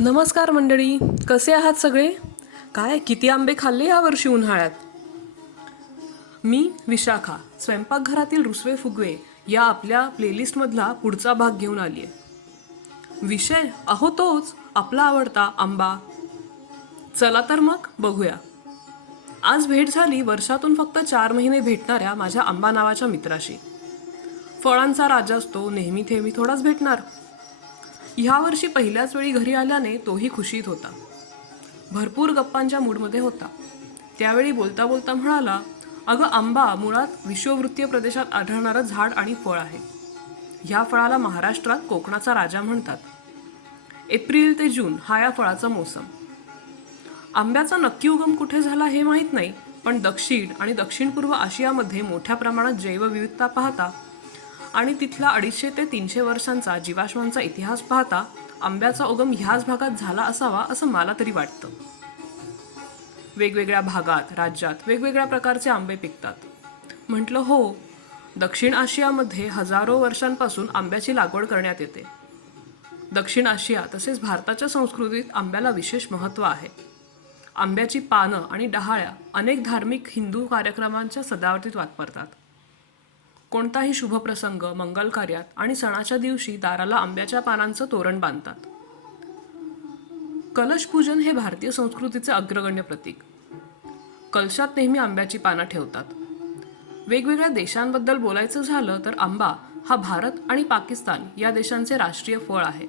नमस्कार मंडळी कसे आहात सगळे? काय किती आंबे खाल्ले या वर्षी उन्हाळ्यात? मी विशाखा स्वयंपाकघरातील रुसवे फुगवे या आपल्या प्लेलिस्टमधला पुढचा भाग घेऊन आली आहे विषय अहो तोच आपला आवडता आंबा. चला तर मग बघूया. आज भेट झाली वर्षातून फक्त चार महिने भेटणाऱ्या माझ्या आंबा नावाच्या मित्राशी. फळांचा राजा असतो नेहमी थेमी थोडाच भेटणार. ह्या वर्षी पहिल्याच वेळी घरी आल्याने तोही खुशीत होता. भरपूर गप्पांच्या मूडमध्ये होता. त्यावेळी बोलता बोलता म्हणाला अगं आंबा मुळात विश्ववृत्तीय प्रदेशात आढळणारं झाड आणि फळ आहे. ह्या फळाला महाराष्ट्रात कोकणाचा राजा म्हणतात. एप्रिल ते जून हा या फळाचा मोसम. आंब्याचा नक्की उगम कुठे झाला हे माहीत नाही पण दक्षिण आणि दक्षिण पूर्व आशियामध्ये मोठ्या प्रमाणात जैवविविधता पाहता आणि तिथला अडीचशे ते तीनशे वर्षांचा जीवाश्मांचा इतिहास पाहता आंब्याचा उगम ह्याच भागात झाला असावा असं मला तरी वाटतं. वेगवेगळ्या भागात राज्यात वेगवेगळ्या प्रकारचे आंबे पिकतात. म्हटलं हो दक्षिण आशियामध्ये हजारो वर्षांपासून आंब्याची लागवड करण्यात येते. दक्षिण आशिया तसेच भारताच्या संस्कृतीत आंब्याला विशेष महत्त्व आहे. आंब्याची पानं आणि डहाळ्या अनेक धार्मिक हिंदू कार्यक्रमांच्या सजावटीत वापरतात. कोणताही शुभप्रसंग मंगल कार्यात आणि सणाच्या दिवशी दाराला आंब्याच्या पानांचं तोरण बांधतात. कलशपूजन हे भारतीय संस्कृतीचे अग्रगण्य प्रतीक. कलशात नेहमी आंब्याची पानं ठेवतात. वेगवेगळ्या देशांबद्दल बोलायचं झालं तर आंबा हा भारत आणि पाकिस्तान या देशांचे राष्ट्रीय फळ आहे.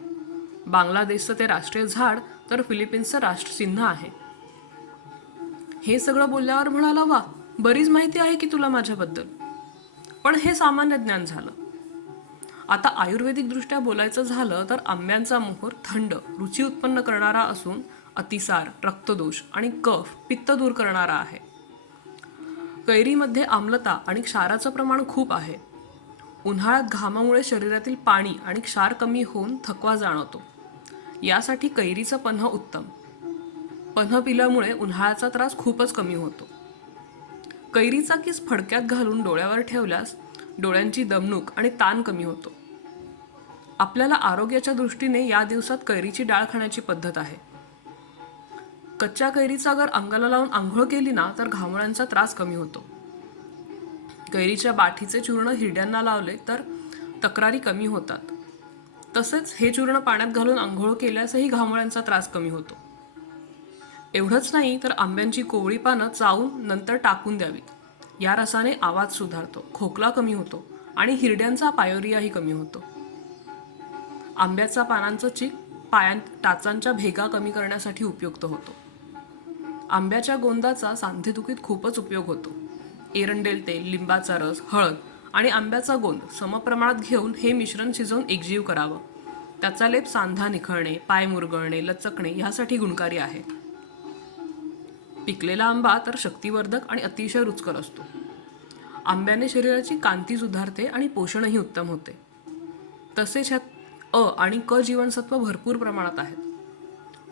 बांगलादेशचं ते राष्ट्रीय झाड तर फिलिपिन्सचं राष्ट्रचिन्ह आहे. हे सगळं बोलल्यावर म्हणाला वा बरीच माहिती आहे की तुला माझ्याबद्दल. पण हे सामान्य ज्ञान झालं. आता आयुर्वेदिकदृष्ट्या बोलायचं झालं तर आंब्यांचा मोहर थंड रुची उत्पन्न करणारा असून अतिसार रक्तदोष आणि कफ पित्त दूर करणारा आहे. कैरीमध्ये आम्लता आणि क्षाराचं प्रमाण खूप आहे. उन्हाळ्यात घामामुळे शरीरातील पाणी आणि क्षार कमी होऊन थकवा जाणवतो. यासाठी कैरीचं पन्ह उत्तम. पन्ह पिल्यामुळे उन्हाळ्याचा त्रास खूपच कमी होतो. कैरीचा किस फडक्यात घालून डोळ्यावर ठेवल्यास डोळ्यांची दमणूक आणि ताण कमी होतो? आपल्याला आरोग्याच्या दृष्टीने या दिवसात कैरीची डाळ खाण्याची पद्धत आहे. कच्च्या कैरीचा जर अंगाला लावून आंघोळ केली ना तर घामोळ्यांचा त्रास कमी होतो. कैरीच्या बाठीचे चूर्ण हिरड्यांना लावले तर तक्रारी कमी होतात. तसेच हे चूर्ण पाण्यात घालून आंघोळ केल्यासही घामोळ्यांचा त्रास कमी होतो. एवढंच नाही तर आंब्यांची कोवळी पानं चावून नंतर टाकून द्यावीत. या रसाने आवाज सुधारतो खोकला कमी होतो आणि हिरड्यांचा पायोरियाही कमी होतो. आंब्याचा पानांचं चीक पायां टाचांच्या भेगा कमी करण्यासाठी उपयुक्त होतो. आंब्याच्या गोंदाचा सांधेदुखीत खूपच उपयोग होतो. एरंडेल तेल लिंबाचा रस हळद आणि आंब्याचा गोंद समप्रमाणात घेऊन हे मिश्रण शिजवून एकजीव करावं. त्याचा लेप सांधा निखळणे पाय मुरगळणे लचकणे ह्यासाठी गुणकारी आहे पिकलेला आंबा तर शक्तिवर्धक आणि अतिशय रुचकर असतो. आंब्याने शरीराची कांती सुधारते आणि पोषणही उत्तम होते. तसेच ह्यात अ आणि क जीवनसत्व भरपूर प्रमाणात आहेत.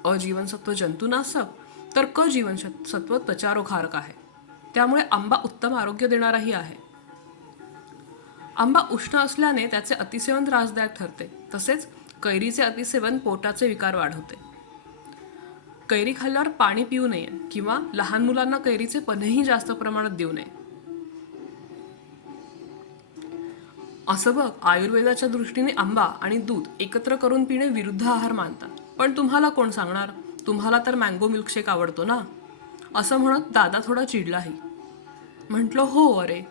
अ जीवनसत्व जंतुनाशक तर क जीवनसत्व त्वचारोगकारक आहे. त्यामुळे आंबा उत्तम आरोग्य देणाराही आहे. आंबा उष्ण असल्याने त्याचे अतिसेवन त्रासदायक ठरते. तसेच कैरीचे अतिसेवन पोटाचे विकार वाढवते. कैरी खाल्ल्यावर पाणी पिऊ नये किंवा लहान मुलांना कैरीचे पन्हही जास्त प्रमाणात देऊ नये. असं बघ आयुर्वेदाच्या दृष्टीने आंबा आणि दूध एकत्र करून पिणे विरुद्ध आहार मानतात. पण तुम्हाला कोण सांगणार? तुम्हाला तर मँगो मिल्कशेक आवडतो ना? असं म्हणत दादा थोडा चिडलाही. म्हटलं हो अरे.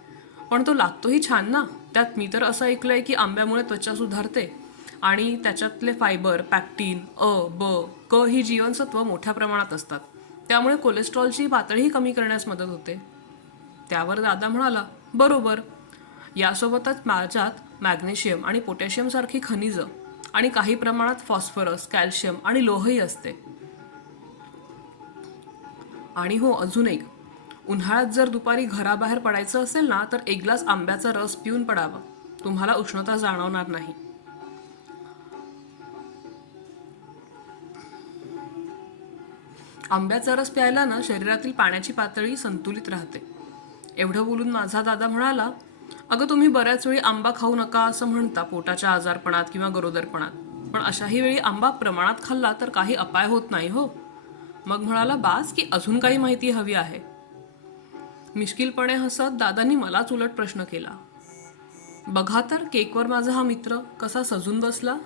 पण तो लागतोही छान ना? त्यात मी तर असं ऐकलंय की आंब्यामुळे त्वचा सुधारते आणि त्याच्यातले फायबर पॅक्टिन अ ब क ही जीवनसत्व मोठ्या प्रमाणात असतात. त्यामुळे कोलेस्ट्रॉलची पातळीही कमी करण्यास मदत होते. त्यावर दादा म्हणाला बरोबर. यासोबतच माझ्यात मॅग्नेशियम आणि पोटॅशियमसारखी खनिजं आणि काही प्रमाणात फॉस्फरस कॅल्शियम आणि लोहही असते. आणि हो अजून एक. उन्हाळ्यात जर दुपारी घराबाहेर पडायचं असेल ना तर एक ग्लास आंब्याचा रस पिऊन पडावा. तुम्हाला उष्णता जाणवणार नाही. आंब्याचा रस प्यायला ना शरीरातील पाण्याची पातळी संतुलित राहते. एवढं बोलून माझा दादा म्हणाला अगं तुम्ही बऱ्याच वेळी आंबा खाऊ नका असं म्हणता पोटाच्या आजारपणात किंवा गरोदरपणात. पण अशाही वेळी आंबा प्रमाणात खाल्ला तर काही अपाय होत नाही हो. मग म्हणाला बास की अजून काही माहिती हवी आहे. मिश्किलपणे हसत दादांनी मलाच उलट प्रश्न केला. बघा तर केकवर माझा हा मित्र कसा सजून बसला.